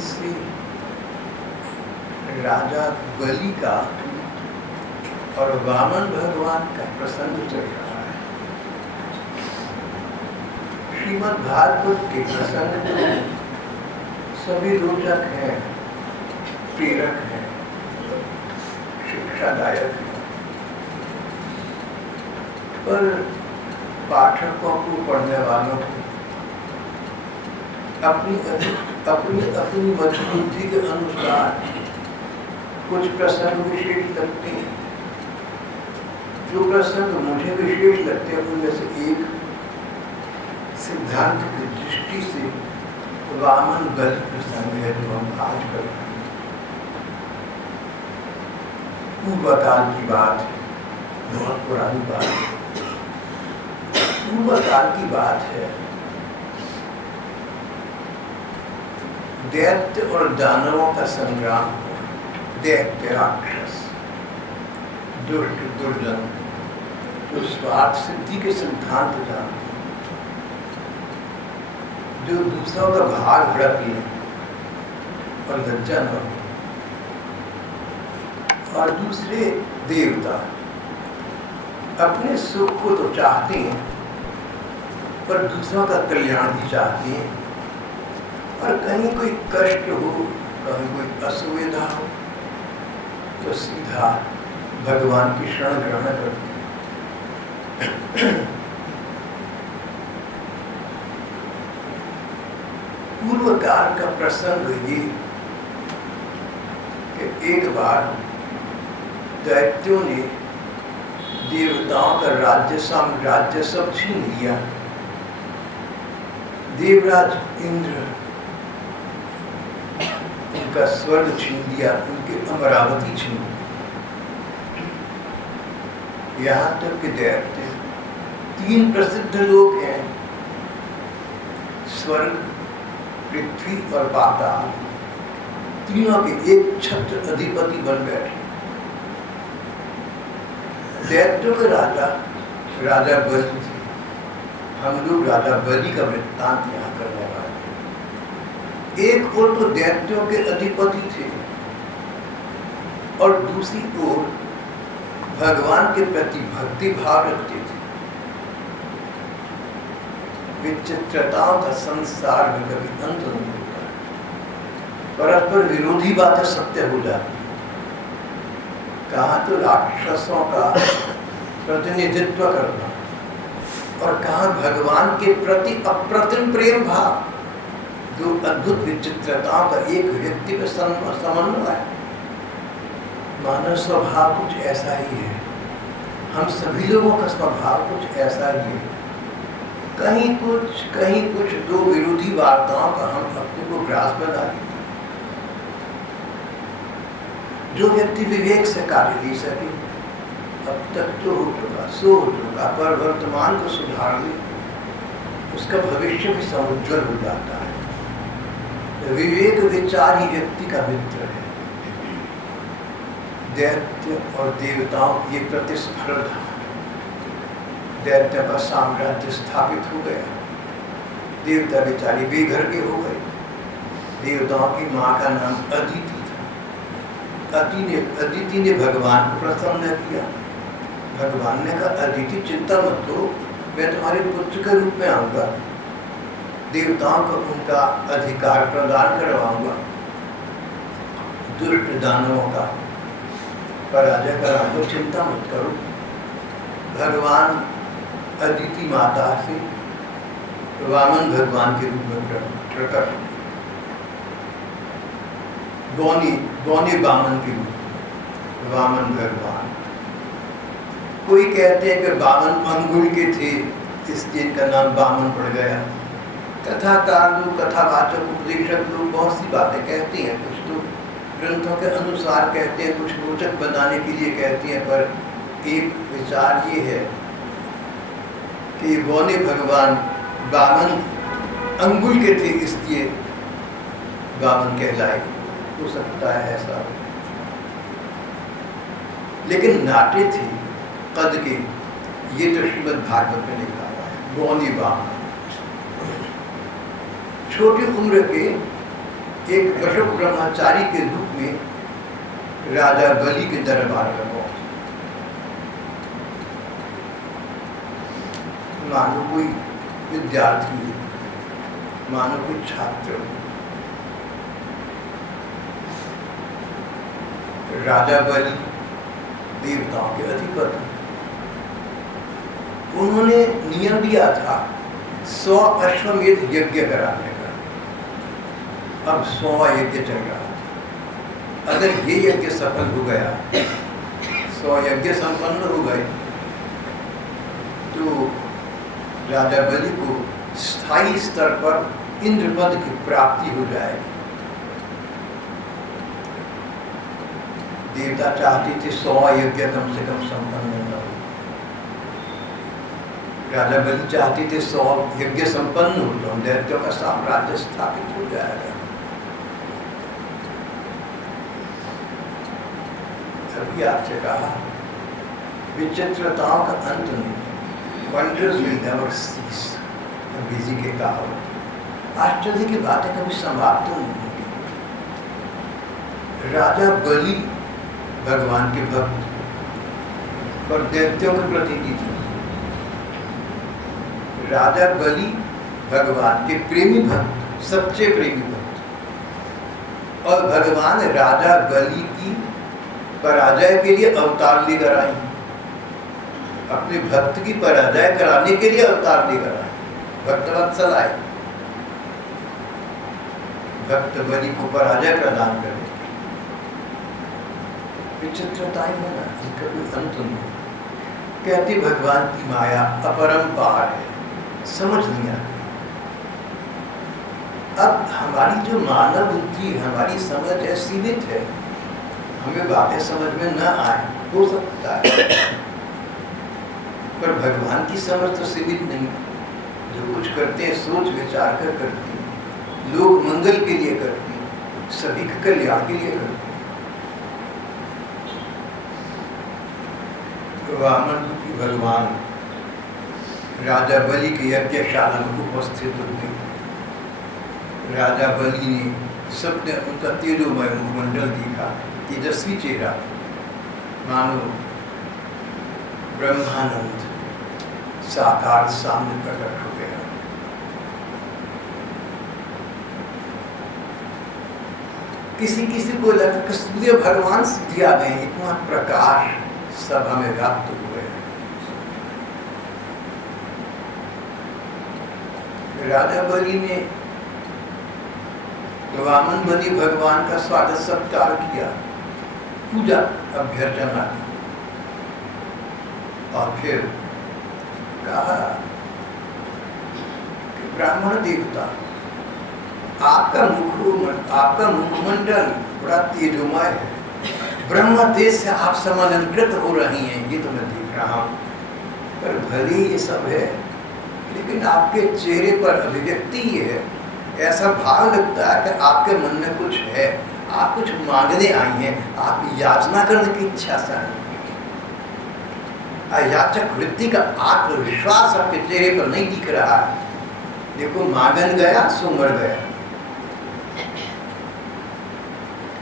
से राजा बलि का और वामन भगवान का प्रसंग चल रहा है। श्रीमद् भागवत के प्रसंग सभी रोचक हैं, प्रेरक हैं, शिक्षादायक हैं, पर पाठकों को, पढ़ने वालों को अपनी मजबूती के अनुसार कुछ प्रसंग विशेष लगते हैं। जो प्रसंग मुझे विशेष लगते हैं उनमें से एक सिद्धांत की दृष्टि से वामन बलि प्रसंग है, जो हम आज कर रहे हैं। पूर्वकाल की बात है, बहुत पुरानी बात है। पूर्वकाल की बात है। दैत्य और दानवों का संग्राम हुआ। दैत्य राक्षस, दुष्ट दुर्जन, जो स्वार्थ सिद्धि के सिद्धांत जानते हैं, जो दूसरों का भार हड़प ले और लज्जा न हो, और दूसरे देवता अपने सुख को तो चाहते हैं पर दूसरों का कल्याण भी चाहते हैं, और कहीं कोई कष्ट हो, कहीं कोई असुविधा हो तो सीधा भगवान की शरण ग्रहण करते हैं। पूर्व काल का प्रसंग ये कि एक बार दैत्यों ने देवताओं का राज्य साम्राज्य सब छीन लिया। देवराज इंद्र उनका स्वर्ग छीन लिया, उनके अमरावती छीन लिया। यहाँ तक कि दैत्य 3 प्रसिद्ध लोग हैं, स्वर्ग, पृथ्वी और पाताल, तीनों के एक छत्र अधिपति बन बैठे। दैत्यों के राजा बलि थे। हम लोग राजा बलि का वृत्तांत यहाँ करने वाले। एक ओर तो दैत्यों के अधिपति थे और दूसरी ओर भगवान के प्रति भक्ति भाव रखते थे। विचित्रताओं का संसार में कभी अंत नहीं होता, परस्पर विरोधी बातें सत्य हो जाती है। कहाँ तो राक्षसों का प्रतिनिधित्व करना और कहाँ भगवान के प्रति अप्रतिम प्रेम भाव, जो अद्भुत विचित्रताओं का एक व्यक्ति में समन्वय है। मानव स्वभाव कुछ ऐसा ही है। हम सभी लोगों का स्वभाव कुछ ऐसा ही है। कहीं कुछ दो विरोधी वार्ताओं का हम अपने को ग्रास बना लेते। जो व्यक्ति विवेक से कार्य ले सके, अब तक तो हो चुका, सो हो चुका, पर वर्तमान को सुधार ले, उसका भविष्य भी समुज्ज्वल हो जाता है। विवेक विचार ही व्यक्ति का मित्र है। दैत्य और देवताओं की एक प्रतिस्पर्धा। दैत्य का साम्राज्य स्थापित हो गया, देवता बेचारे बेघर के हो गए। देवताओं की माँ का नाम अदिति था। अदिति ने भगवान को प्रसन्न किया। भगवान ने कहा, अदिति चिंता मत लो, मैं तुम्हारे पुत्र के रूप में आऊंगा, देवताओं को उनका अधिकार प्रदान करवाऊंगा, दुष्ट दानवों का पराजय कराऊंगा, चिंता मत करो। भगवान अदिति माता से वामन भगवान के रूप में प्रकट, गौनी वामन के रूप, वामन भगवान। कोई कहते हैं कि 52 अंगुल के थे, इसलिए इनका नाम वामन पड़ गया। कथाकार लोग, कथावाचक, उपदेशक लोग बहुत सी बातें कहते हैं। कुछ तो ग्रंथों के अनुसार कहते हैं, कुछ रोचक बनाने के लिए कहते हैं, पर एक विचार ये है कि गौने भगवान 52 अंगुल के थे, इसलिए 52 कहलाए। हो सकता है ऐसा, लेकिन नाटे थे कद के, ये तो श्रीमद् भागवत में लिखा हुआ है। गौनी वामन छोटी उम्र के एक वशुक ब्रह्मचारी के रूप में राजा बलि के दरबार में पहुंचे। मानो कोई विद्यार्थी, मानो कोई छात्र। राजा बलि देवताओं के अधिपति, उन्होंने नियम दिया था 100 अश्वमेध यज्ञ कराने का। अब 100 यज्ञ चल रहा है। अगर ये यज्ञ सफल हो गया, 100 यज्ञ संपन्न हो गए, तो राजा बलि को स्थायी स्तर पर इंद्र पद की प्राप्ति हो जाएगी। देवता चाहते थे 100 यज्ञ कम से कम संपन्न न हो। राजा बलि चाहते थे 100 यज्ञ संपन्न हो तो दैत्यों का साम्राज्य स्थापित हो जाएगा। अभी आपसे कहा विचित्रताओं का अंत नहीं, वंडर्स विल नेवर सीज, अंग्रेजी के कहावत। आश्चर्य की बातें कभी समाप्त नहीं होंगी। राजा बलि भगवान के भक्त और दैत्यों के प्रतिनिधि। राजा बलि भगवान के प्रेमी भक्त, सच्चे प्रेमी भक्त, और भगवान राजा बलि की पराजय के लिए अवतार लेकर आई। अपने भक्त की पराजय कराने के लिए अवतार लेकर आए, भक्तवत्सल आए, भक्त बलि को पराजय प्रदान करने की। विचित्रताएं है ना, इनका कोई अंत नहीं। कहते भगवान की माया अपरंपार है, समझ नहीं आती। अब हमारी जो मानव बुद्धि, हमारी समझ है, सीमित है। हमें बातें समझ में न आए, हो सकता है, पर भगवान की समझ तो सीमित नहीं। जो कुछ करते हैं सोच विचार कर करते हैं, लोक मंगल के लिए करते हैं, सभी के कल्याण के लिए करते हैं। वामन की भगवान राजा बलि के यज्ञशाला में उपस्थित हुए। राजा बलि ने सबने उनका तेजोमय मुखमंडल देखा, तेजस्वी चेहरा, मानो ब्रह्मानंद साकार सामने प्रकट हो गया। किसी किसी को लगा कि सूर्य भगवान सीधे आ गए, इतना प्रकाश सभा में व्याप्त हुए। राजा बलि ने वामन बलि भगवान का स्वागत सत्कार किया, पूजा अभ्यर्थना की, और फिर कहा कि ब्राह्मण देवता, आपका मुखमंडल बड़ा तेजोमय है, ब्रह्म तेज से आप समालंकृत हो रही हैं, ये तो मैं देख रहा हूँ। पर भले ये सब है, लेकिन आपके चेहरे पर अभिव्यक्ति ये है, ऐसा भाव लगता है कि आपके मन में कुछ है, आप कुछ मांगने आई हैं, आप याचना करने की इच्छा से आई हैं। याचक वृत्ति का आत्मविश्वास आपके चेहरे पर नहीं दिख रहा है। देखो, मांगन गया सो मर गया।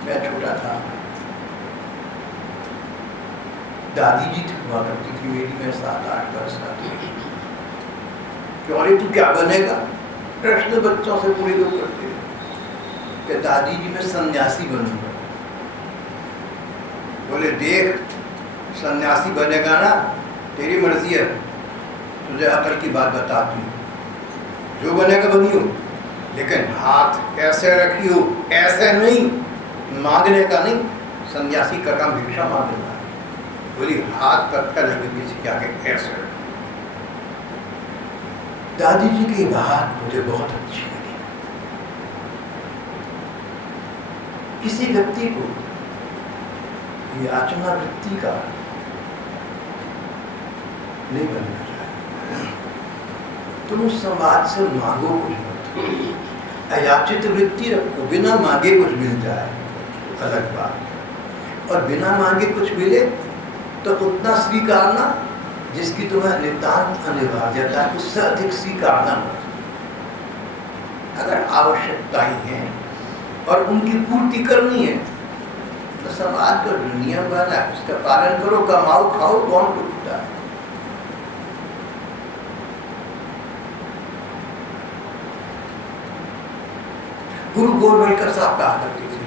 मैं छोटा था, दादी जी हुआ करती थी मेरी, मैं 7-8 वर्ष का था। तू क्या बनेगा? प्रश्न बच्चों से पूरे लोग करते हैं कि दादी जी मैं सन्यासी बनूंगा। बोले देख, सन्यासी बनेगा ना, तेरी मर्जी है, तुझे अकल की बात बताती हूँ, जो बनेगा बनियो, लेकिन हाथ ऐसे रखियो, ऐसे नहीं, मांगने का नहीं। सन्यासी का काम भिक्षा मांगना है। बोली हाथ पत्थर लगे किसी के आगे ऐसे रखियो। दादी जी की बात मुझे बहुत अच्छी लगी। किसी व्यक्ति को याचना वृत्ति का नहीं बनना चाहिए। तुम उस समाज से मांगो कुछ मत, अयाचित वृत्ति रखो, बिना मांगे कुछ मिल जाए अलग बात, और बिना मांगे कुछ मिले तो उतना स्वीकारना जिसकी तुम्हें नितांत अनिवार्यता है, उससे अधिक स्वीकारना मत। अगर आवश्यकताएं हैं और उनकी पूर्ति करनी है, तो समाज का नियम बना है, उसका पालन करो, कमाओ खाओ, कौन टूटता है। गुरु गोलवलकर साहब कहा करते थे,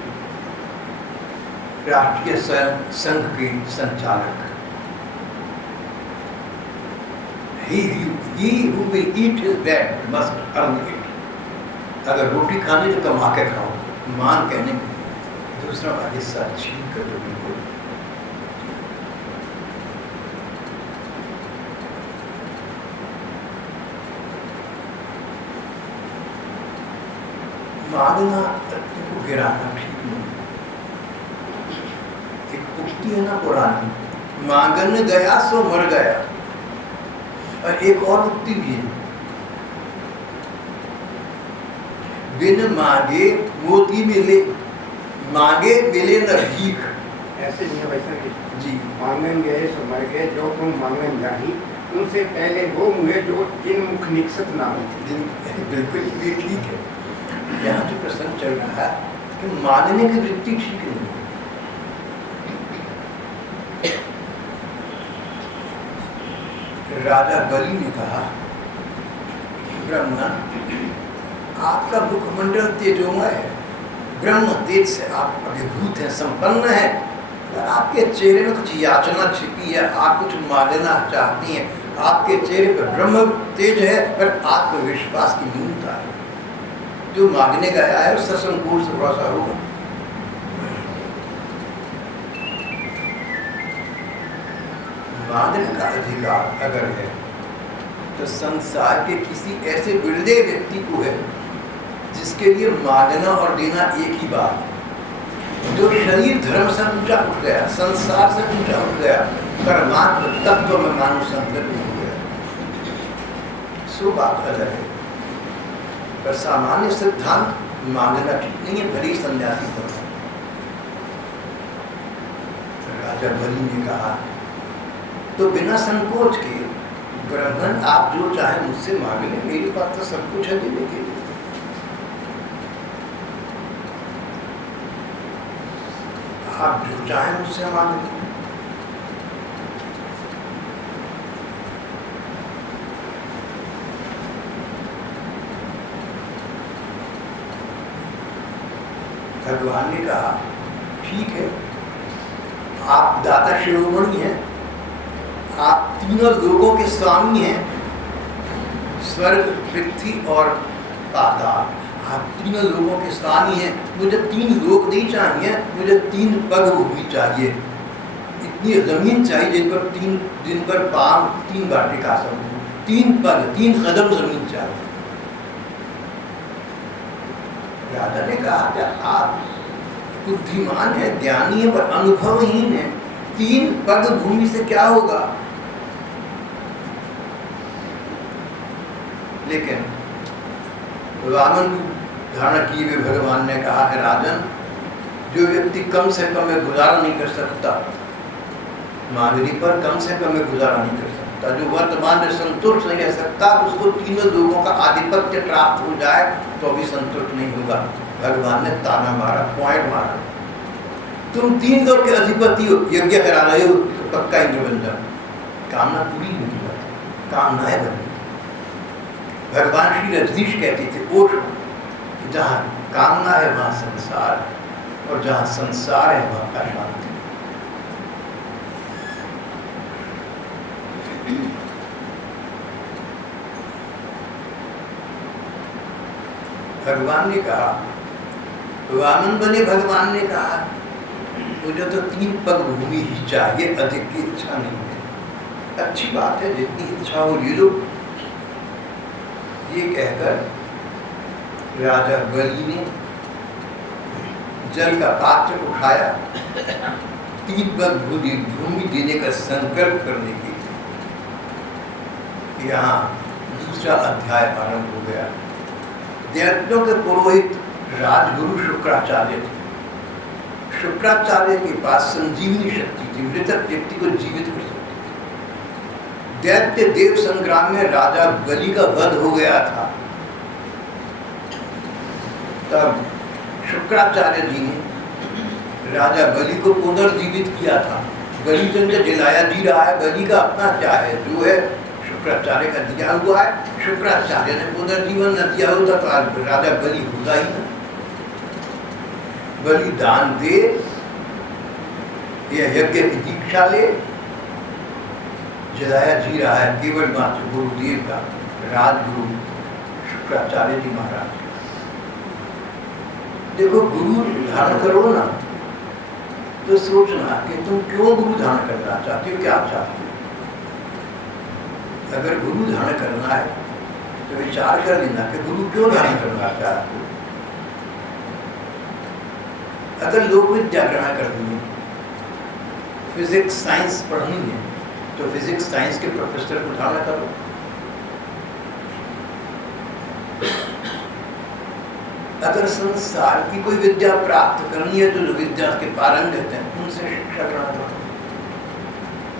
राष्ट्रीय स्वयं संघ के संचालक, he who will eat his bread must earn it। अगर रोटी खानी तो कमा के खाओ, मान कहने दूसरा का हिस्सा छीन कर दो, बिल्कुल। मांगना को गिराना ठीक नहीं। एक उक्ति है ना पुरानी, मांगने गया सो मर गया। और एक और उक्ति भी है, बिन मांगे मोती मिले, मांगे मिले न भीख। ऐसे नहीं है वैसा जी, मांगेंगे सो मर गए, जो तुम मांगन जाही उनसे पहले वो मुझे जो जिन मुख निकसत ना हो। बिल्कुल ये ठीक है। यहाँ जो प्रसंग चल रहा है कि मांगने की वृत्ति ठीक नहीं है। राजा बलि ने कहा, ब्रह्मन आपका मुखमंडल तेजोमय है, ब्रह्म तेज से आप अभिभूत हैं, संपन्न है, और आपके चेहरे में कुछ याचना छिपी है, आप कुछ मांगना चाहती हैं, आपके चेहरे पर ब्रह्म तेज है, पर आत्मविश्वास की न्यूनता है। जो मांगने गया है उससे संकोच से थोड़ा सा होगा। मांगने का अधिकार अगर है तो संसार के किसी ऐसे बिरले व्यक्ति को है जिसके लिए मांगना और देना एक ही बात, जो शरीर धर्म से ऊंचा उठ गया, संसार से ऊंचा उठ गया, परमात्मा तत्व में मानव संकट हो गया, सो बात अलग है। पर सामान्य सिद्धांत मांगना ठीक नहीं है, भली सन्यासी पर। राजा बलि ने कहा, तो बिना संकोच के ब्रह्मन आप जो चाहे मुझसे मांग लें, मेरे पास तो सब कुछ है देने के लिए। आप जो चाहे मुझसे मांग लें। भगवान ने कहा, ठीक है, आप दाता शिरोमणि हैं, आप तीनों लोगों के स्वामी हैं, स्वर्ग, पृथ्वी और पाताल, आप तीनों लोगों के स्वामी हैं। मुझे 3 लोक नहीं चाहिए, मुझे 3 पग भूमि चाहिए, इतनी जमीन चाहिए जिन पर पांव 3 बार टिका सकूं, 3 पग 3 कदम जमीन चाहिए। राजा ने कहा कि आप बुद्धिमान है, ज्ञानी है, पर अनुभवहीन है, 3 पग भूमि से क्या होगा। लेकिन वामन धारण किए हुए भगवान ने कहा है, राजन, जो व्यक्ति कम से कम में गुजारा नहीं कर सकता, मांगने पर कम से कम में गुजारा नहीं कर सकता, जो वर्तमान में संतुष्ट नहीं रह सकता, उसको तीनों लोगों का आधिपत्य प्राप्त हो जाए तो भी संतुष्ट नहीं होगा। भगवान ने ताना मारा, पॉइंट मारा, तुम 3 लोग के अधिपति हो, यज्ञ करा रहे हो तो पक्का इंद्र बन जाओ, कामना पूरी नहीं होगी, कामनाएं बनी। भगवान श्री रजनीश कहते थे, ओठ, जहाँ कामना है वहाँ संसार, और जहाँ संसार है वहाँ अशांति। भगवान ने कहा, वामन बने भगवान ने कहा, मुझे तो 3 पग भूमि ही चाहिए, अधिक की इच्छा नहीं है। अच्छी बात है, जितनी इच्छा हो ले लो। ये कहकर राजा बलि ने जल का पात्र उठाया, 3 पग भूमि देने का संकल्प करने के लिए। यहाँ दूसरा अध्याय आरंभ हो गया। दैत्यों के पुरोहित राजगुरु शुक्राचार्य थे। शुक्राचार्य के पास संजीवनी शक्ति थी, मृतक व्यक्ति को जीवित कर सकती थी। दैत्य देव संग्राम में राजा बलि का वध हो गया था, तब शुक्राचार्य जी ने राजा बलि को पुनर्जीवित किया था। बलि चंद्र जलाया जी रहा है, बलि का अपना क्या है, जो है शुक्राचार्य का दिया हुआ है। शुक्राचार्य ने पुनर्जीवन न दिया होता तो आज राजा बलि होता ही ना। बलि दान दे या यज्ञ की दीक्षा ले, जलाया जी रहा है केवल मात्र गुरुदेव का, राजगुरु शुक्राचार्य जी महाराज। देखो गुरु धारण करो ना तो सोचना कि तुम क्यों गुरु धारण करना चाहते हो, क्या चाहते हो। अगर गुरु धारण करना है तो विचार कर लेना कि गुरु क्यों धारण करना चाहते हो। अगर लोक विद्या ग्रहण करनी है, फिजिक्स साइंस पढ़नी है, तो फिजिक्स साइंस के प्रोफेसर को धारण करो। अगर संसार की कोई विद्या प्राप्त करनी है तो जो विद्या के पारंगत हैं उनसे शिक्षा ग्रहण करो।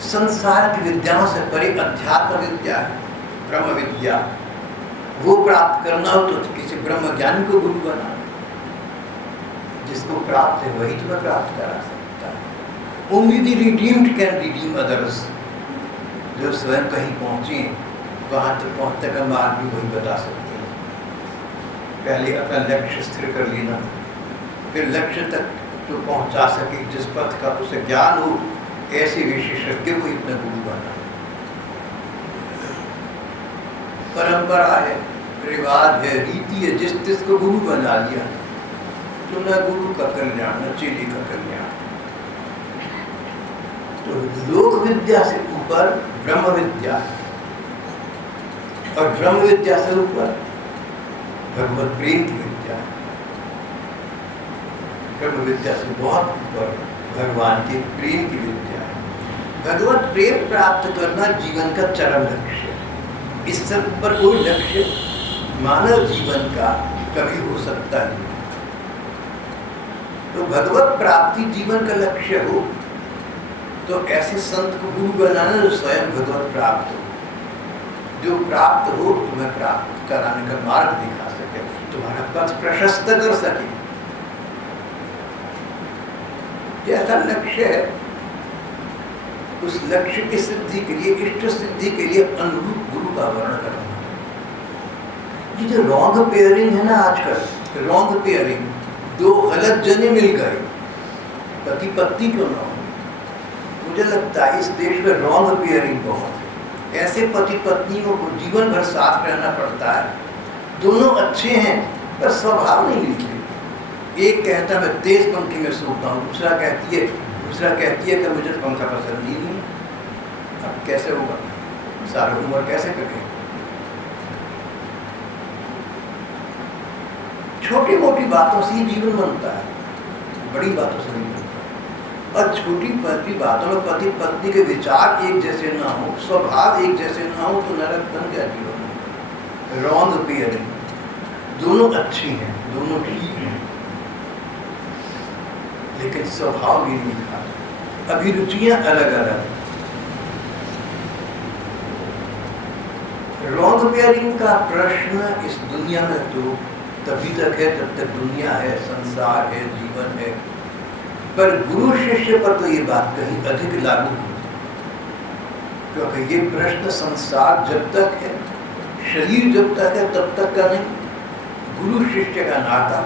संसार की विद्याओं से परे अध्यात्म विद्या है, ब्रह्म विद्या, वो प्राप्त करना हो तो किसी ब्रह्म ज्ञानी को गुरु बना। जिसको प्राप्त है वही तुम्हें प्राप्त करा सकता है। Only the redeemed can redeem others. जो स्वयं कहीं पहुंचे वहां तक पहुंचने का मार्ग भी वही बता सकते हैं। पहले अपना लक्ष्य स्थिर कर लेना, फिर लक्ष्य तक जो पहुंचा सके, जिस पथ का उसे ज्ञान हो, ऐसे विशेषज्ञ को अपना गुरु बना। परंपरा है, रिवाज है, रीति है, जिस जिसको गुरु बना लिया तो न गुरु का कल्याण न चेली का कल्याण। तो लोक विद्या से ऊपर ब्रह्म विद्या, और ब्रह्म विद्या से ऊपर भगवत प्रेम की विद्या। ब्रह्म विद्या से बहुत ऊपर भगवान के प्रेम की विद्या है। भगवत प्रेम प्राप्त करना जीवन का चरम लक्ष्य है। इससे ऊपर कोई लक्ष्य मानव जीवन का कभी हो सकता नहीं। तो भगवत प्राप्ति जीवन का लक्ष्य हो तो ऐसे संत को गुरु बनाना जो स्वयं भगवत प्राप्त हो, जो प्राप्त हो तुम्हें प्राप्त कराने का मार्ग दिखा सके, तुम्हारा पथ प्रशस्त कर सके। जैसा लक्ष्य है उस लक्ष्य की सिद्धि के लिए, इष्ट सिद्धि के लिए अनुरूप गुरु का वर्ण करना। ये जो रॉन्ग पेयरिंग है ना आजकल, रॉन्ग पेयरिंग, दो गलत जने मिल गए, पति पत्नी क्यों ना हो, मुझे लगता है इस देश में रॉन्ग पेयरिंग बहुत है। ऐसे पति पत्नियों को जीवन भर साथ रहना पड़ता है, दोनों अच्छे हैं पर स्वभाव नहीं मिलते। एक कहता है मैं तेज पंखे में सोता हूँ, दूसरा कहती है कि मुझे पंखा पसंद ही नहीं। अब कैसे होगा, सारा उम्र कैसे कटेगा। छोटी मोटी बातों से ही जीवन बनता है, बड़ी बातों से नहीं बनता। और छोटी छोटी बातों में पति पत्नी के विचार एक जैसे ना हो, स्वभाव एक जैसे ना हो तो नरक बन गया जीवन। रॉन्ग पेयरिंग, दोनों अच्छी हैं, दोनों ठीक हैं, लेकिन स्वभाव भी नहीं था, अभिरुचियां अलग अलग। रॉन्ग पेयरिंग का प्रश्न इस दुनिया में तो तभी तक है जब तक दुनिया है, संसार है, जीवन है। पर गुरु शिष्य पर तो ये बात कहीं अधिक लागू होती, क्योंकि ये प्रश्न संसार जब तक है, शरीर जब तक है तब तक का नहीं। गुरु शिष्य का नाता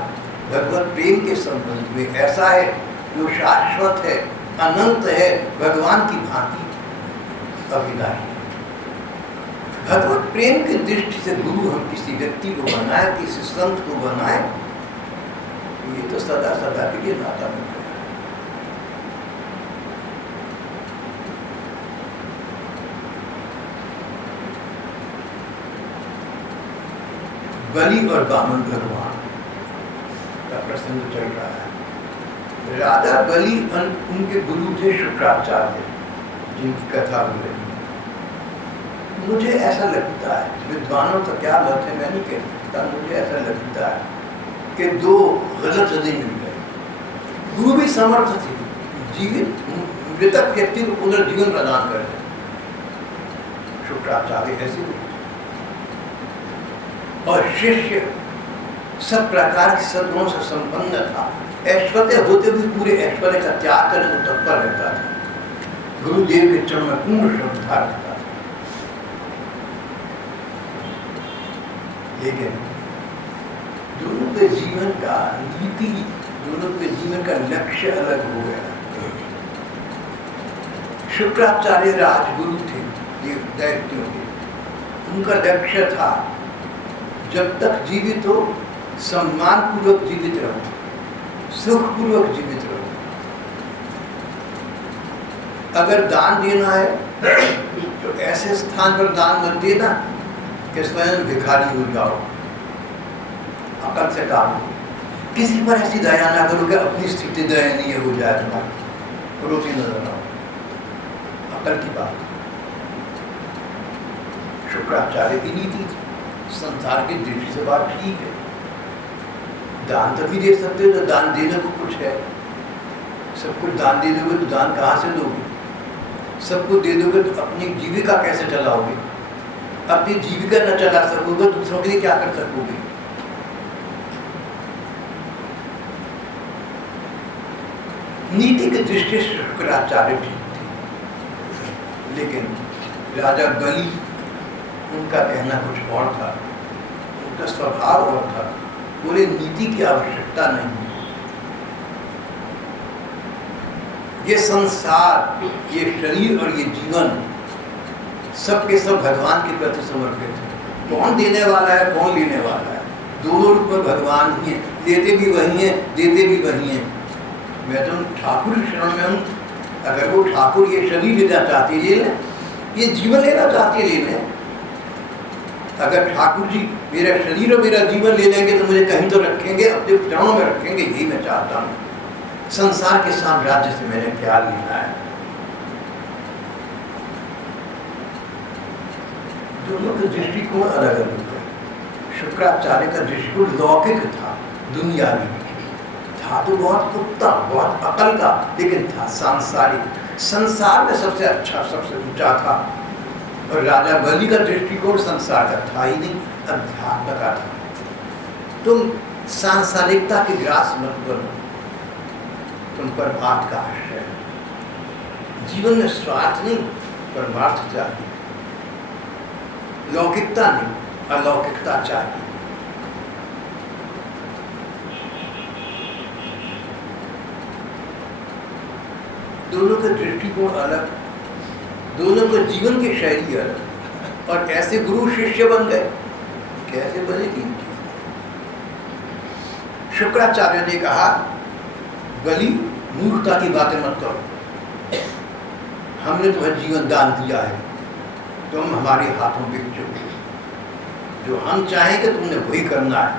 भगवत प्रेम के संबंध में ऐसा है जो शाश्वत है, अनंत है, भगवान की भांति अविनाशी। भगवत प्रेम की दृष्टि से गुरु हम किसी व्यक्ति को बनाए, किसी संत को बनाए, ये तो सदा सदा के लिए नाता बन गया। बलि और बामन भगवान का प्रसंग चल रहा है। राजा बलि उनके गुरु थे शुक्राचार्य, जिनकी कथा हो रही। मुझे ऐसा लगता है, विद्वानों का क्या मत है मैं नहीं कह सकता, मुझे ऐसा लगता है कि दो गलत जने मिल गए। गुरु भी समर्थ थे जीवित मृतक व्यक्ति को पुनर्जीवन प्रदान कर दे, शुक्राचार्य ऐसे, और शिष्य सब प्रकार के सद्गुणों से संपन्न था, ऐश्वर्य होते हुए पूरे ऐश्वर्य का त्याग करने को तत्पर रहता था, गुरुदेव के चरण में पूर्ण श्रद्धा रखता था। लेकिन दोनों के जीवन का नीति, दोनों के जीवन का लक्ष्य अलग हो गया। शुक्राचार्य राजगुरु थे दैत्यों के, उनका लक्ष्य था जब तक जीवित हो सम्मान पूर्वक जीवित रहो, सुख पूर्वक जीवित रहो। अगर दान देना है तो ऐसे स्थान पर दान मत देना कि स्वयं भिखारी हो जाओ, अकल से काम। किसी पर ऐसी दया ना करो कि अपनी स्थिति दयनीय हो जाए, तुम्हारी रोटी नजर आओ, अकल की बात। शुक्राचार्य की नीति थी, संसार की दृष्टि से बात ठीक है, दान तभी दे सकते हो तो दान देने को कुछ है। सब कुछ दान दे दोगे तो दान कहाँ से दोगे? सब कुछ दे दोगे तो अपनी जीविका कैसे चलाओगे? अपनी जीविका न चला सकोगे, दूसरों के लिए क्या कर सकोगे? नीति की दृष्टि से शुक्राचार्य ठीक थे, लेकिन राजा बलि, उनका कहना कुछ और था, उनका स्वभाव और था। पूरे नीति की आवश्यकता नहीं। ये संसार, ये शरीर और ये जीवन सब के सब भगवान के प्रति समर्पित है। कौन देने वाला है, कौन लेने वाला है? दोनों रूप में भगवान ही है, लेते भी वही हैं, देते भी वही हैं। मैं तो ठाकुर शरण में हूँ, अगर वो ठाकुर ये शरीर लेना चाहते ले लें, ये जीवन लेना चाहते ले लें। अगर ठाकुर जी मेरा शरीर और मेरा जीवन ले लेंगे तो मुझे कहीं तो रखेंगे, अपने चरणों में रखेंगे, यही मैं चाहता हूँ। संसार के साम्राज्य से मैंने क्या लेना है? दोनों के दृष्टिकोण अलग अलग है। शुक्राचार्य का दृष्टिकोण लौकिक था, दुनियावी था, तो बहुत उत्तम, बहुत अकल का, लेकिन था सांसारिक, संसार में सबसे अच्छा, सबसे ऊंचा था। और राजा बलि का दृष्टिकोण संसार का था ही नहीं, अध्यात्म का था। तुम सांसारिकता के ग्रास मत बनो, तुम परमार्थ का आश्रय। जीवन में स्वार्थ नहीं, परमार्थ चाहिए, लौकिकता नहीं, अलौकिकता चाहिए। दोनों के दृष्टिकोण अलग, दोनों के जीवन की शैली अलग, और कैसे गुरु शिष्य बन गए, कैसे बनेगी? शुक्राचार्य ने कहा, बलि मूर्खता की बातें मत करो, हमने तुम्हें जीवन दान दिया है, तुम हमारे हाथों बिक चुके, जो हम चाहेंगे तुमने वही करना है,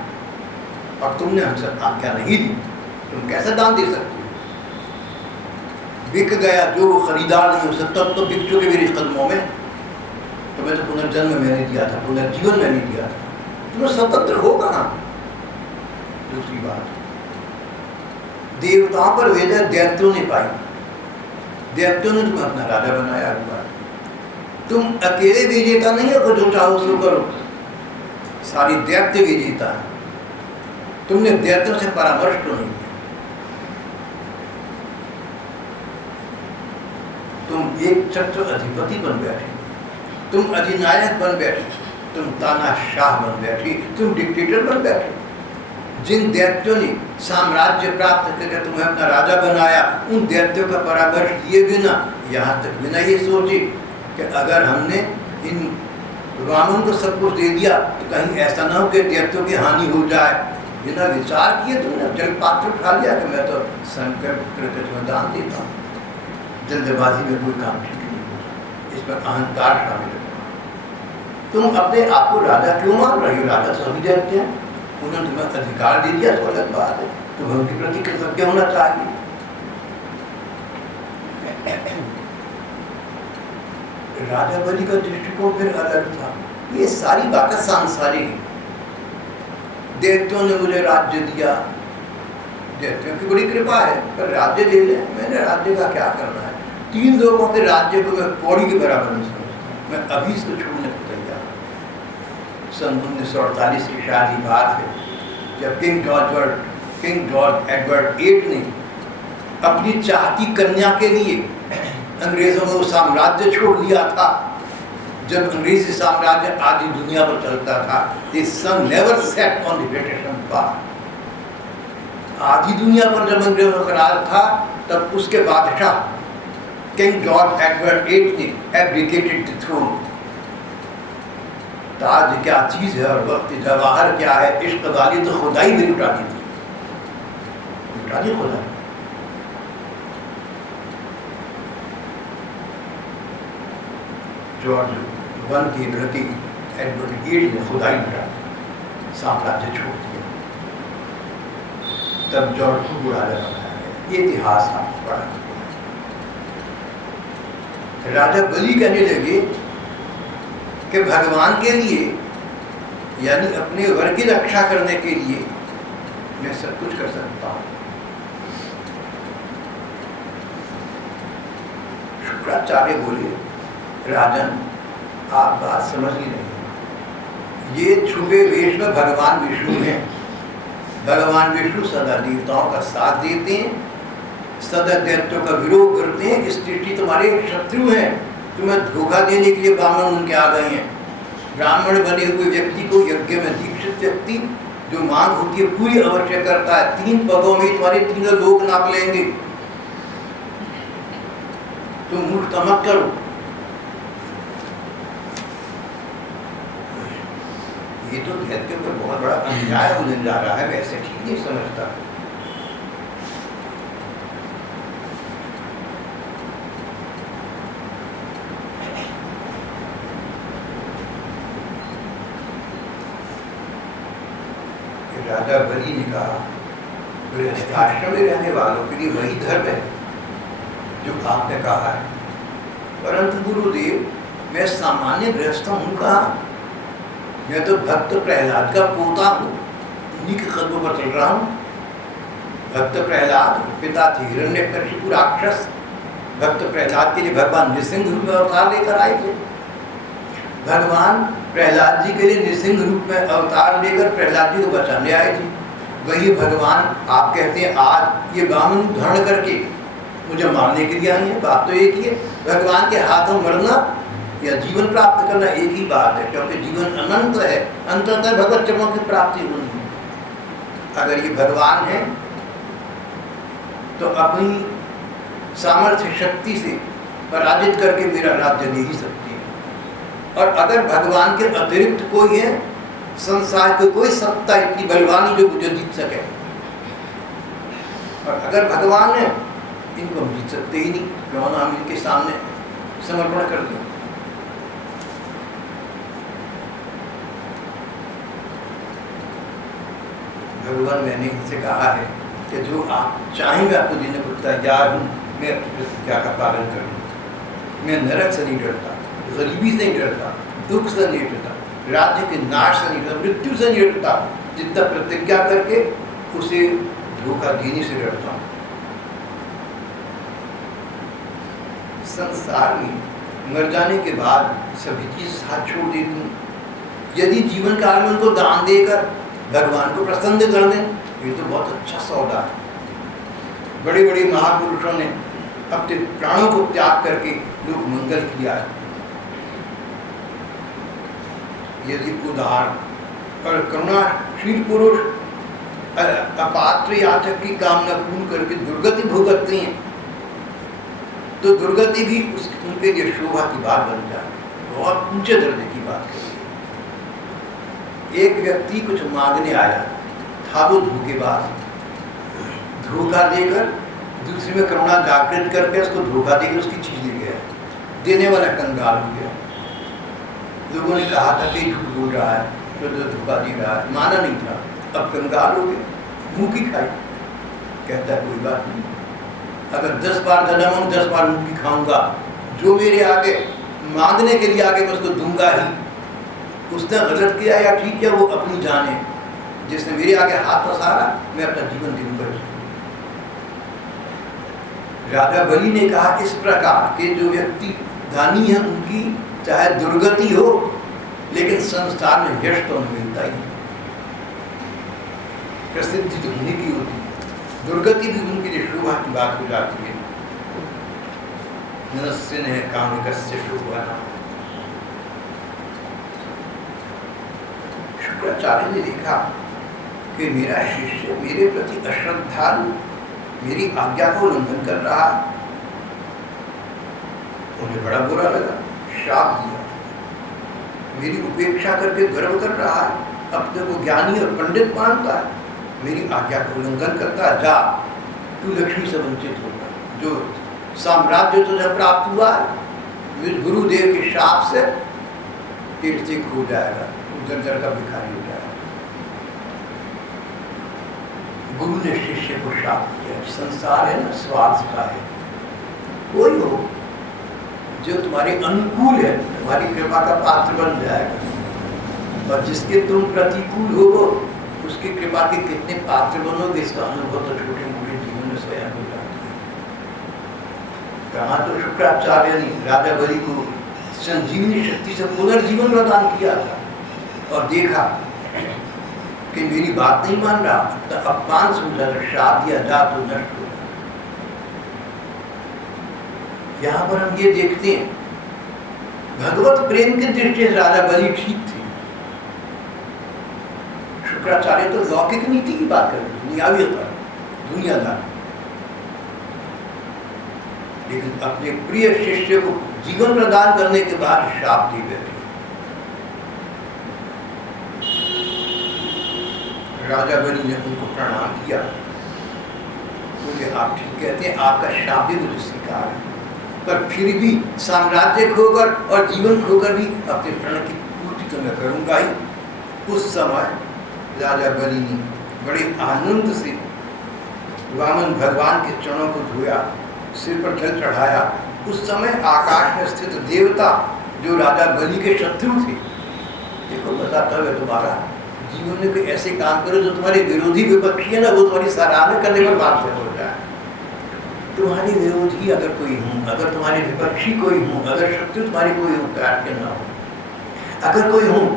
और तुमने हमसे आज्ञा नहीं दी, तुम कैसे दान दे सकते हो? बिक गया, जो खरीदार नहीं हो सकता, तो बिक चुके मेरे कदमों में। तुम्हें तो पुनर्जन्म मैंने दिया था, पुनर्जीवन मैंने दिया था, तुम्हें स्वतंत्र हो कहाँ? दूसरी बात, देवताओं पर वेद दैत्यों ने पाई, दैत्यों ने तुम्हें अपना राजा बनाया। तुम अकेले विजेता नहीं हो, जो चाहो सो करो, सारी दैत्य विजेता है। तुमने दैत्यों से परामर्श तो नहीं किया, तुम एक छत्र अधिपति बन बैठे, तुम अधिनायक बन बैठे, तुम तानाशाह बन बैठी, तुम डिक्टेटर बन बैठे। जिन दैत्यों ने साम्राज्य प्राप्त करके तुम्हें अपना राजा बनाया, उन दैत्यों का परामर्श लिए बिना, यहाँ तक बिना ये सोचे कि अगर हमने इन रावण को सब कुछ दे दिया तो कहीं ऐसा ना हो कि दैत्यों की हानि हो जाए, बिना विचार किए तुमने जल पात्र उठा लिया कि मैं तो संकल्प करके तुम्हें दान देता हूँ। जल्दबाजी में कोई काम ठीक नहीं होता, इसमें अहंकार शामिल है। तुम अपने आप को राजा क्यों मान रही हो? राजा सभी दैत्य हैं, उन्होंने तुम्हें अधिकार दे दिया तो अलग बात है, तुम्हें उनके प्रति कृतज्ञ होना चाहिए। राजा बलि का दृष्टिकोण फिर अलग था। ये सारी बातें सांसारिक हैं। दैत्यों ने मुझे राज्य दिया, दैत्यों की बड़ी कृपा है, पर राज्य ले ले, मैंने राज्य का क्या करना है? 3 लोगों के राज्य को मैं कौड़ी के बराबर नहीं समझता, मैं अभी इसको छोड़ने को तैयार। सन 1948 की शादी बात है, जब किंग जॉर्ज एडवर्ड VIII ने अपनी चाहती कन्या के लिए अंग्रेजों को साम्राज्य छोड़ दिया था, जब अंग्रेजी साम्राज्य आधी दुनिया पर चलता था, the sun never set on the British Empire। आधी दुनिया पर जब अंग्रेजों का राज था, तब उसके बादशाह किंग जॉर्ज एडवर्ड VIII ने एब्डिकेटेड द थ्रोन। ताज क्या चीज है और वक्त जवाहर क्या है, इश्क वाली तो खुदाई भी लुटा दी थी, लुटा दी खुदा। जॉर्ज I की लड़की एडवर्ड VIII ने खुदाई लुटा दी, साम्राज्य छोड़ दिया। तब जॉर्ज को बुरा लगा है। ये इतिहास आप पढ़ा। राजा बलि कहने लगे कि भगवान के लिए, यानी अपने वर्ग की रक्षा करने के लिए मैं सब कुछ कर सकता हूँ। शुक्राचार्य बोले, राजन आप बात समझ ही नहीं, ये छुपे वेश में भगवान विष्णु हैं। भगवान विष्णु सदा देवताओं का साथ देते हैं, सदा दैत्यों का विरोध करते हैं। इस दृष्टि तुम्हारे शत्रु हैं, तुम्हें धोखा देने के लिए ब्राह्मण उनके आ गए हैं। ब्राह्मण बने हुए व्यक्ति को, यज्ञ में दीक्षित व्यक्ति जो मांग होती है पूरी अवश्य करता है। 3 पगों में तुम्हारे 3 लोग नाप लेंगे। तुम मूर्खता मत करो। ये तो दैत्यों पर बहुत बड़ा अन्याय होने जा रहा है, वैसे ठीक नहीं समझता। राजा बलि ने कहा, गृहस्थाश्रम में रहने वालों के लिए वही धर्म है जो आपने कहा है, परंतु गुरुदेव मैं सामान्य गृहस्थ हूँ कहाँ? मैं तो भक्त प्रहलाद का पोता हूँ, उन्हीं के कदमों पर चल रहा हूँ। भक्त प्रहलाद पिता थे हिरण्यकशिपु राक्षस। भक्त प्रहलाद के लिए भगवान नृसिंह रूप में अवतार लेकर आए थे। भगवान प्रहलाद जी के लिए नृसिंह रूप में अवतार लेकर प्रहलाद जी को बचाने आए थे। वही भगवान आप कहते हैं आज ये वामन धारण करके मुझे मारने के लिए आए हैं। बात तो एक ही है, भगवान के हाथों मरना या जीवन प्राप्त करना एक ही बात है, क्योंकि जीवन अनंत है, अंततः भगवत चरणों की प्राप्ति होनी है। अगर ये भगवान है तो अपनी सामर्थ्य शक्ति से पराजित करके मेरा राज्य ले ही सकती है। और अगर भगवान के अतिरिक्त कोई है संसार की कोई सत्ता इतनी बलवानी जो मुझे जीत सके, और अगर भगवान है इनको हम जीत सकते ही नहीं, क्यों ना हम इनके सामने समर्पण कर दें। भगवान मैंने इनसे कहा है कि जो आप चाहेंगे आपको देने को तैयार हूँ, मैं अपनी प्रतिज्ञा का पालन करूँ। मैं नरक से नहीं डरता, गरीबी से नहीं डरता, दुख से नहीं डरता, राज्य के नाश से नहीं डरता, मृत्यु से नहीं डरता, जितना प्रतिज्ञा करके उसे धोखा देने से डरता हूँ। संसार में मर जाने के बाद सभी चीज साथ छोड़ देती हूँ। यदि जीवन काल में उनको दान देकर भगवान को प्रसन्न कर दें, ये तो बहुत अच्छा सौदा है। बड़े बड़े महापुरुषों ने अपने प्राणों को त्याग करके लोक मंगल किया है। यदि उदार और करुणाशील पुरुष अपात्र याचक की कामना पूर्ण करके दुर्गति भुगतते हैं, तो दुर्गति भी उनके लिए शोभा की बात बन जाए, बहुत ऊंचे दर्जे की बात करिए। एक व्यक्ति कुछ मांगने आया था, वो धोखेबाज, धोखा देकर दूसरे में करुणा जागृत करके उसको धोखा देकर उसकी चीज ले गया। देने वाला कंगाल हो गया। लोगों ने कहा था कि झूठ बोल रहा है, तो धोखा दे रहा है, माना नहीं था। अब कंगाल हो गया, मुंह की खाई। कहता है कोई बात नहीं, अगर 10 बार जन्म हूँ 10 बार मुंह की खाऊंगा, जो मेरे आगे मांगने के लिए आगे मैं उसको दूंगा ही। उसने गलत किया या ठीक किया वो अपनी जान है। जिसने मेरे आगे हाथ पसारा मैं अपना जीवन दूंगा। राजा बलि ने कहा इस प्रकार के जो व्यक्ति दानी है उनकी चाहे दुर्गति हो, लेकिन संसार में यश तो नहीं मिलता ही। प्रसिद्धि तो उन्हीं की होती है, दुर्गति भी उनके लिए शोभा की बात हो जाती है। मनस्सिन्ह कामिकस्य शोभना। शुक्राचार्य ने देखा कि मेरा शिष्य मेरे प्रति अश्रद्धालु, मेरी आज्ञा को उल्लंघन कर रहा। उन्हें बड़ा बुरा लगा, श्राप दिया। मेरी उपेक्षा करके गर्व कर रहा है, अपने को ज्ञानी और पंडित मानता है, मेरी आज्ञा का उल्लंघन करता है। जा, तू लक्ष्मी से वंचित होगा। जो साम्राज्य तुझे प्राप्त हुआ है मेरे गुरुदेव के शाप से, तीर्थ से खो जाएगा, तू जर्जर का भिखारी हो जाएगा। गुरु ने शिष्य को शाप दिया। संसार है ना, स्वार्थ का है। कोई हो जो तुम्हारे अनुकूल है, तुम्हारी कृपा का पात्र बन जाएगा, और जिसके तुम प्रतिकूल हो उसकी कृपा के कितने पात्र बनोगे, इसका अनुभव तो छोटे मोटे जीवन में स्वयं हो जाता है। कहाँ तो शुक्राचार्य ने राजा बलि को संजीवनी शक्ति से पुनर्जीवन प्रदान किया था, और देखा कि मेरी बात नहीं मान रहा, तो अपमान समझा, श्राप दिया, जा तो नष्ट हो। यहाँ पर हम ये देखते हैं भगवत प्रेम की दृष्टि से राजा बलि ठीक थे। शुक्राचार्य तो लौकिक नीति की बात कर रहे, दुनियावीता, दुनियादार, लेकिन अपने प्रिय शिष्य को जीवन प्रदान करने के बाद श्राप दी गए। राजा बलि ने उनको प्रणाम किया, बोले आप ठीक कहते हैं, आपका श्राप भी मुझे स्वीकार है, पर फिर भी साम्राज्य खोकर और जीवन खोकर भी अपने प्रण की पूर्ति तो मैं करूंगा ही। उस समय राजा बलि ने बड़े आनंद से वामन भगवान के चरणों को धोया, सिर पर जल चढ़ाया। उस समय आकाश में स्थित देवता जो राजा बलि के शत्रु थे, देखो बताता है तुम्हारा जीवन में कोई ऐसे काम करो जो तुम्हारे विरोधी विपक्षी है ना, वो तुम्हारी सराहना करने पर बात हो जाए। तुम्हारे विरोधी अगर कोई हूँ, अगर तुम्हारे विपक्षी कोई हूँ, अगर शत्रु तुम्हारे कोई हो, के ना हो, अगर कोई हूँ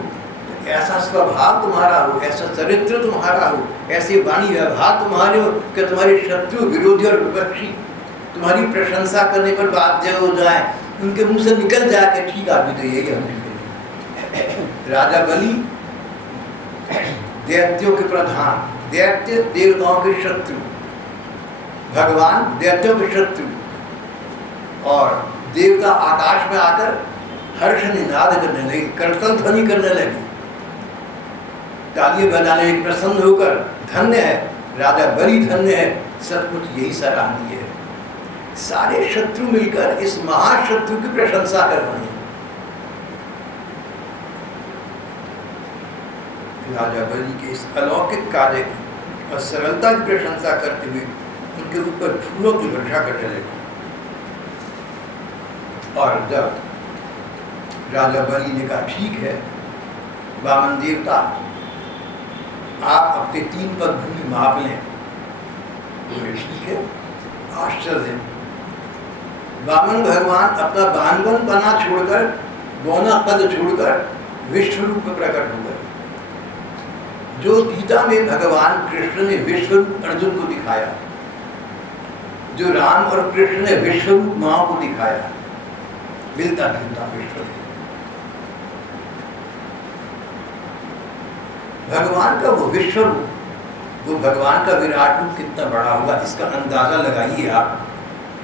तो ऐसा स्वभाव तुम्हारा हो, ऐसा चरित्र तुम्हारा हो, ऐसे वाणी व्यवहार तुम्हारे हो कि तुम्हारे शत्रु, विरोधी और विपक्षी तुम्हारी प्रशंसा करने पर बाध्य हो जाए, उनके मुंह से निकल जाए कि ठीक आदमी तो यही हम। राजा बलि दैत्यों के प्रधान, दैत्य देवताओं के शत्रु, भगवान दैत्यों के शत्रु, और देवता आकाश में आकर हर्ष निनाद करने लगे, करतल ध्वनि करने लगे, तालियां बजाने लगे, प्रसन्न होकर धन्य है राजा बलि, धन्य है, सचमुच यही सराहनीय है। सारे शत्रु मिलकर इस महाशत्रु की प्रशंसा कर रहे हैं। राजा बलि के इस अलौकिक कार्य की और सरलता की प्रशंसा करते हुए उनके ऊपर फूलों की वर्षा करने लगे। और जब राजा बलि ने कहा ठीक है वामन देवता, आप अपने 3 पग भूमि माप लें, बोले ठीक है। आश्चर्य, वामन भगवान अपना बानवन पना छोड़कर, बौना पद छोड़कर विश्व रूप में प्रकट हो गए। जो गीता में भगवान कृष्ण ने विश्व रूप अर्जुन को दिखाया, जो राम और कृष्ण ने विश्व रूप माँ को दिखाया, मिलता जुलता विश्व रूप। भगवान का वो विश्व रूप, वो भगवान का विराट रूप कितना बड़ा होगा, इसका अंदाजा लगाइए आप।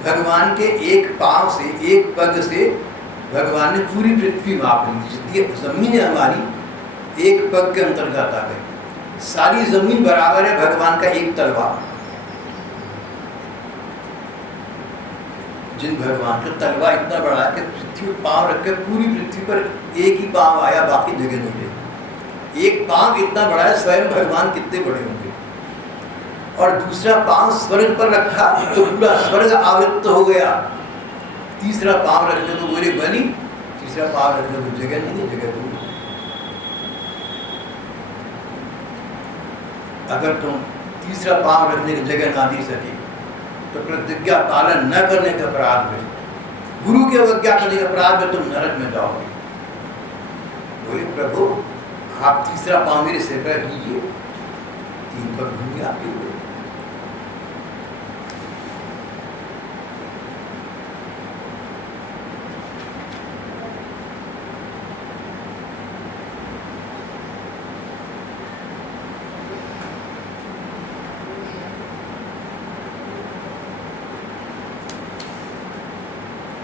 भगवान के एक पांव से, एक पग से भगवान ने पूरी पृथ्वी माप ली। जितनी जमीन है हमारी, एक पग के अंतर्गत आ गई। सारी जमीन बराबर है भगवान का एक तलवा। जिन भगवान का तलवा इतना बड़ा है कि पृथ्वी पर पांव रख के पूरी पृथ्वी पर एक ही पांव आया, बाकी जगह नहीं रही। एक पांव इतना बड़ा है, स्वयं भगवान कितने बड़े होंगे। और दूसरा पांव स्वर्ग पर रखा तो पूरा स्वर्ग आवृत्त हो गया। तीसरा पांव रखने तो बोले बलि, तीसरा पांव रखने को जगह नहीं है, जगह दूर। अगर तुम तीसरा पांव रखने की जगह ना दे सके तो प्रतिज्ञा पालन न करने के अपराध में, गुरु की अवज्ञा करने के अपराध में तुम नरक में जाओगे। बोले प्रभु आप तीसरा पांव मेरे सिर पर रख लीजिए। 3 पग भूमि आपके हुए।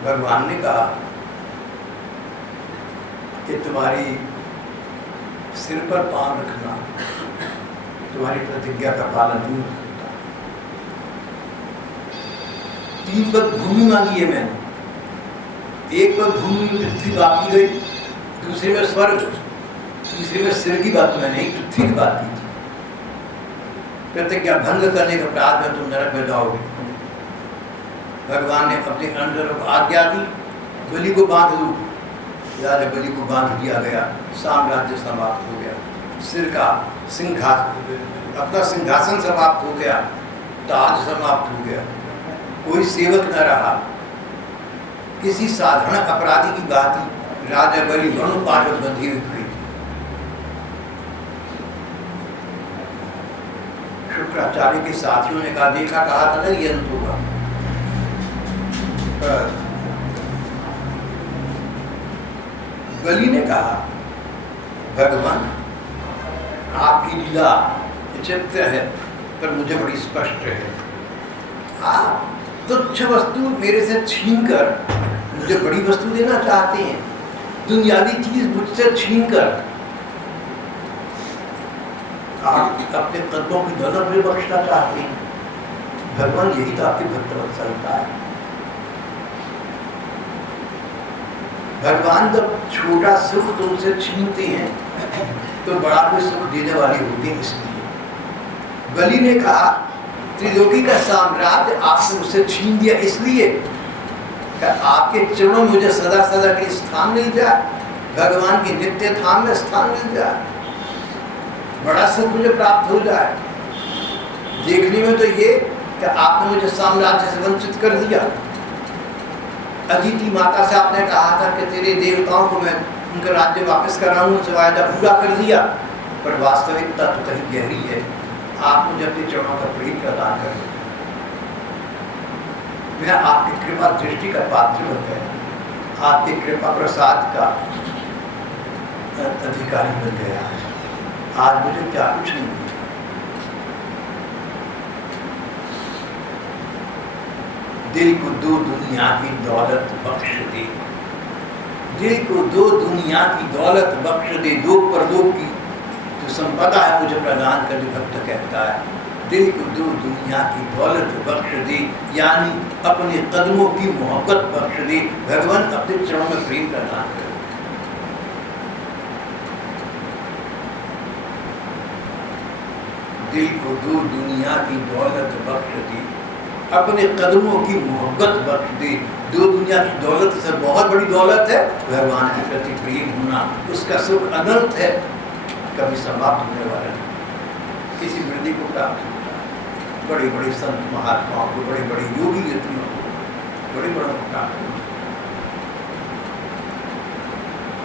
भगवान ने कहा कि तुम्हारी सिर पर पांव रखना तुम्हारी प्रतिज्ञा का पालन नहीं हो सकता। 3 पग भूमि मांगी है मैंने, 1 पग भूमि में पृथ्वी बाकी गई, दूसरे में स्वर्ग, तीसरे में सिर की बात मैंने नहीं, पृथ्वी की बात की थी। प्रतिज्ञा भंग करने के अपराध में तुम नरक में जाओगे। भगवान ने अपने अंदर आज्ञा दी, बलि को बांध दो। राजा बलि को बांध दिया गया, साम्राज्य समाप्त हो गया, सिर का अपना सिंहासन समाप्त हो गया, ताज समाप्त हो गया, कोई सेवक न रहा। किसी साधारण अपराधी की बात ही राजा बलि वनोपार्जन बंधी हुई। शुक्राचार्य के साथियों ने कहा, देखा कहा था ना ये अंत होगा। बलि ने कहा, भगवान आपकी लीला विचित्र है पर मुझे बड़ी स्पष्ट है। आप तुच्छ वस्तु मेरे से छीनकर मुझे बड़ी वस्तु देना चाहते हैं, दुनियावी चीज मुझसे छीनकर आप अपने कदमों की दौलत में बख्शना चाहते हैं। भगवान यही तो आपकी भक्तवत्सलता है। भगवान जब छोटा सुख तुमसे छीनते हैं तो बड़ा कोई सुख देने वाली होती है। इसलिए बलि ने कहा, त्रिलोकी का साम्राज्य आपने मुझसे छीन दिया इसलिए कि आपके चरणों में मुझे सदा सदा के स्थान मिल जाए, भगवान के नित्य धाम में स्थान मिल जाए, बड़ा सुख मुझे प्राप्त हो जाए। देखने में तो ये कि आपने मुझे साम्राज्य से वंचित कर दिया। अदिति माता से आपने कहा था कि तेरे देवताओं को मैं उनका राज्य वापस कराऊंगा, उनसे वायदा पूरा कर दिया, पर वास्तविकता तो कहीं गहरी है। आप मुझे अपने चरणों का प्रेम प्रदान कर, मैं आपकी कृपा दृष्टि का पात्र बन गया, आपके कृपा प्रसाद का अधिकारी बन गया। आज मुझे क्या कुछ नहीं मिला। दिल को 2 दुनिया की दौलत बख्श दे, दिल को 2 दुनिया की दौलत बख्श दे, 2 परलोक की जो संपदा है मुझे प्रदान कर, भक्त कहता है। दिल को 2 दुनिया की दौलत बख्श दे, यानी अपने कदमों की मोहब्बत बख्श दे। भगवान अपने चरणों में प्रेम प्रदान कर। दिल को 2 दुनिया की दौलत बख्श दे, अपने कदमों की मोहब्बत बख्श दे। 2 दुनिया की दौलत से बहुत बड़ी दौलत है भगवान के प्रति प्रेम होना, उसका सुख अनंत है, कभी समाप्त होने वाला नहीं। किसी वृद्धि को प्राप्त होता है, बड़े बड़े संत महात्माओं को, बड़े बड़े योगी यतियों को, बड़े बड़ों को प्राप्त होता।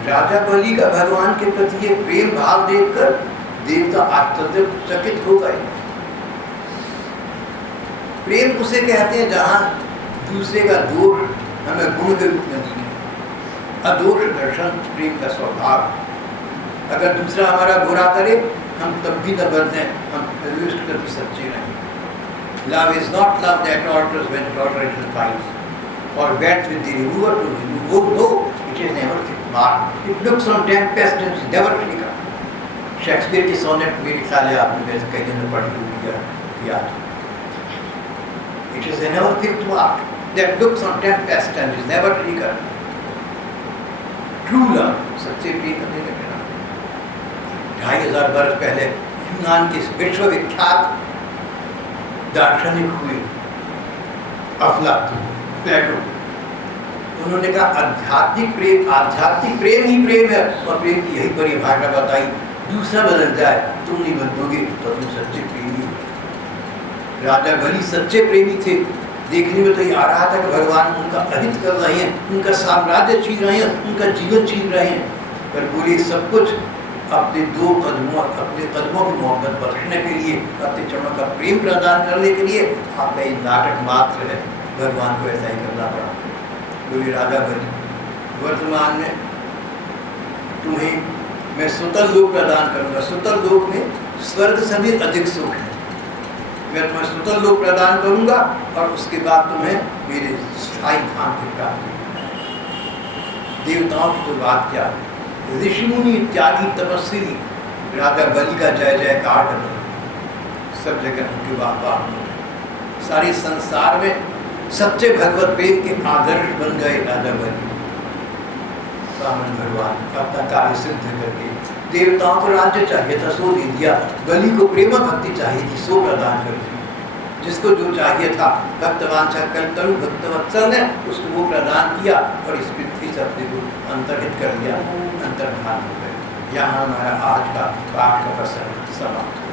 राजा बलि का भगवान के प्रति ये प्रेम भाव देखकर देवता आश्चर्यचकित हो गए। प्रेम उसे कहते हैं जहाँ दूसरे का दोष हमें गुण के रूप में दिखे। अदोष दर्शन प्रेम का स्वभाव। अगर दूसरा हमारा बुरा करे हम तब भी न बदलें, हम परिष्ट कर भी सच्चे रहें। Love is not love that alters when toleration finds, or wet with the remover to remove. No, it is never marked. It looks on tempest and is never flicker. Shakespeare की सोनेट मेरे ख्याल है आपने वैसे कई दिन पढ़ी होगी याद। It is a never fixed mark that looks on tempest and is never flicker. True love, सच्चे प्रेम करने का प्रेम। 2500 वर्ष पहले यूनान के विश्वविख्यात दार्शनिक हुए अफलातून, प्लेटो। उन्होंने कहा आध्यात्मिक प्रेम ही प्रेम है, और प्रेम की यही परिभाषा बताई। दूसरा बदल जाए तुम नहीं बदलोगे तो तुम सच्चे प्रेमी हो। राजा बलि सच्चे प्रेमी थे। देखने में तो ये आ रहा था कि भगवान उनका अहित कर रहे हैं, उनका साम्राज्य छीन रहे हैं, उनका जीवन छीन रहे हैं, पर बोले सब कुछ अपने कदमों की मोहब्बत बख्शने के लिए, अपने चरणों का प्रेम प्रदान करने के लिए आपका ये नाटक मात्र है। भगवान को ऐसा ही करना पड़ा। बोले राजा बलि, वर्तमान में तुम्हें मैं सुतल लोक प्रदान करूंगा। सुतल लोक में स्वर्ग से भी अधिक सुख है। मैं तुम्हें सुतल लोक प्रदान करूंगा और उसके बाद तुम्हें मेरे स्थायी धाम की प्राप्ति। देवताओं की तो बात क्या, ऋषि मुनि त्यागी तपस्वी राजा बलि का जय जयकार कर रहे, सब जगह उनके वाह। सारे संसार में सच्चे भगवत प्रेम के आदर्श बन गए राजा बलि। सामन भगवान अपना कार्य सिद्ध करके, देवताओं को राज्य चाहिए था सो दे दिया, बलि को प्रेम भक्ति चाहिए थी सो प्रदान कर दी। जिसको जो चाहिए था भक्तवांछा कल्पतरु भक्तवत्सल ने उसको वो प्रदान किया और इस पृथ्वी से अपने को अंतर्हित कर दिया, अंतर्धान हो गए। यहाँ हमारा आज का पाठ का प्रसंग समाप्त।